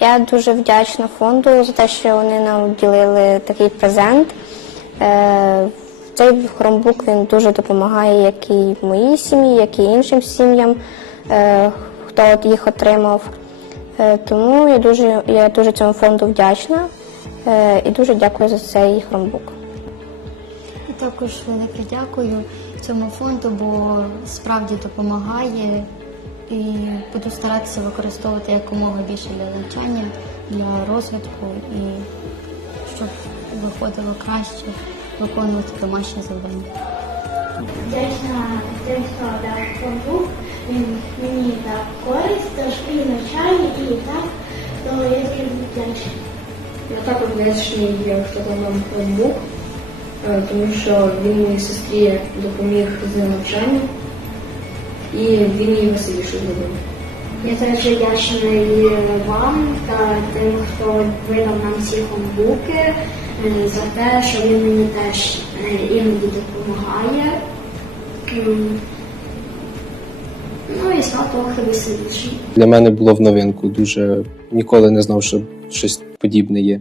Я дуже вдячна фонду за те, що вони нам вділили такий презент. Е, Цей хромбук він дуже допомагає як і моїй сім'ї, як і іншим сім'ям, е, хто от їх отримав. Е, Тому я дуже, я дуже цьому фонду вдячна і дуже дякую за цей хромбук. Також велике дякую цьому фонду, бо справді допомагає і буду старатися використовувати якомога більше для навчання, для розвитку і щоб виходило краще виконувати домашні завдання. вдячна тим, хто дав фонбук. Він мені дав користь, тож і навчання, і так, то я дуже вдячна. Я також вдячний, хто дав нам Chromebook, е, тому що він моїй сестрі допоміг з навчанням і він її веселіше зробив. Я теж вдячний вам та тим, хто видав нам ці фонбуки, е, за те, що він мені теж е, іноді допомагає. Ну і став трохи веселішим. Для мене було в новинку дуже ніколи не знав, що щось подібне є.